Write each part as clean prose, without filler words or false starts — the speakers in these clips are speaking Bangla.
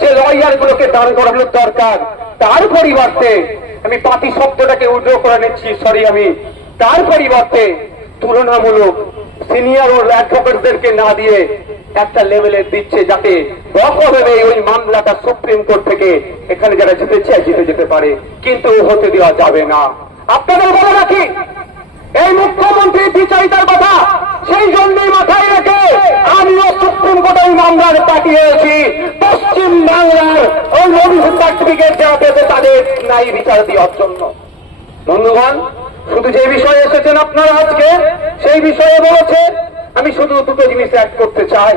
যে লয়ার গুলোকে দাঁড় করানোর দরকার, তার পরিবর্তে আমি পাতি শব্দটাকে উইথড্র করে নিচ্ছি, সরি, আমি তার পরিবর্তে তুলনামূলক সিনিয়র ও অ্যাডভোকেটদেরকে না দিয়ে একটা লেভেলে দিচ্ছে, যাতে রকমভাবে ওই মামলাটা সুপ্রিম কোর্ট থেকে এখানে যারা জিতে চায় জিতে যেতে পারে, কিন্তু হতে দেওয়া যাবে না। আপনাদের বলে রাখি, এই মুখ্যমন্ত্রী বিচারিতার কথা সেই জন্যই মাথায় রেখে আমিও সুপ্রিম কোর্টে এই মামলার পাঠিয়েছি, পশ্চিম বাংলার ওই অভিযোগ সার্টিফিকেট দেওয়া পেতে তাদের নাই বিচার দেওয়ার জন্য। বন্ধুগণ, শুধু যে বিষয়ে এসেছেন আপনারা আজকে, সেই বিষয়ে বলেছে, আমি শুধু দুটো জিনিস অ্যাড করতে চাই।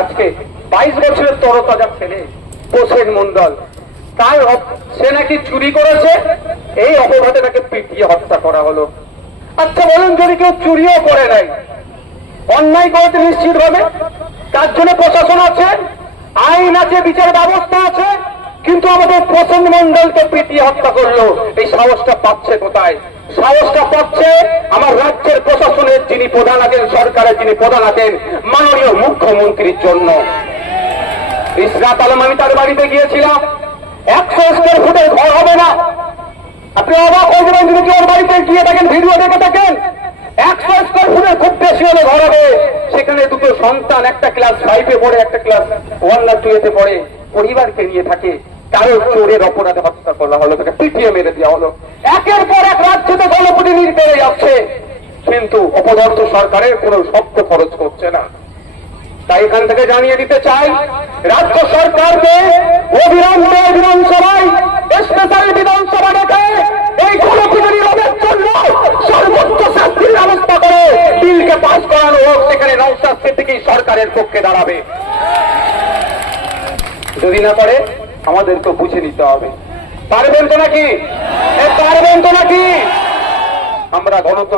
আজকে 22 বছরের তরতাজা ছেলে প্রসেন মন্ডল, তার সে নাকি চুরি করেছে, এই অপবাদে তাকে পিটিয়ে হত্যা করা হলো। আচ্ছা বলুন, যদি কেউ চুরিও করে নাই, অন্যায় করতে নিশ্চিত হবে, তার জন্য প্রশাসন আছে, আইন আছে, বিচার ব্যবস্থা আছে, কিন্তু আমাদের প্রসেন মন্ডলকে পিটিয়ে হত্যা করলো, এই সাহসটা পাচ্ছে কোথায়? সাহসটা পাচ্ছে আমার রাজ্যের প্রশাসনের যিনি প্রধান আছেন, সরকারের যিনি প্রধান আছেন, মাননীয় মুখ্যমন্ত্রীর জন্য। ইসরাত আলম, আমি তার বাড়িতে গিয়েছিলাম, 100 স্কয়ার ফুটের ঘর হবে না। আপনি অবাক হয়ে যাবেন যদি ওর বাড়িতে গিয়ে দেখেন, ভিডিও দেখে থাকেন। 100 স্কয়ার ফুটের খুব বেশি হলে ঘর হবে, সেখানে দুটো সন্তান, একটা ক্লাস 5-এ পড়ে, একটা ক্লাস 1 না 2-তে পড়ে, পরিবারকে নিয়ে থাকে, কারো চোরের অপরাধে হত্যা করা হলো, তাকে পিটিয়ে মেরে দেওয়া হলো। একের পর এক রাজ্যতে গণপ্রতিনিধি বেড়ে যাচ্ছে, কিন্তু অপদার্থ সরকারের কোনো শব্দ খরচ করছে না। তাই এখান থেকে জানিয়ে দিতে চাই, রাজ্য সরকারকে অবিলম্বে বিধানসভায় স্পেশাল বিধানসভা ডেকে এই গণপ্রতিনিধি রোধের জন্য সর্বোচ্চ শাস্তির ব্যবস্থা করে বিলকে পাস করানো হোক, সেখানে নওশাদ সিদ্দিকী সরকারের পক্ষে দাঁড়াবে। যদি না করে আমাদেরকে বুঝে নিতে হবে। পারবেন তো নাকি? পারবেন তো নাকি? আমরা গণতন্ত্র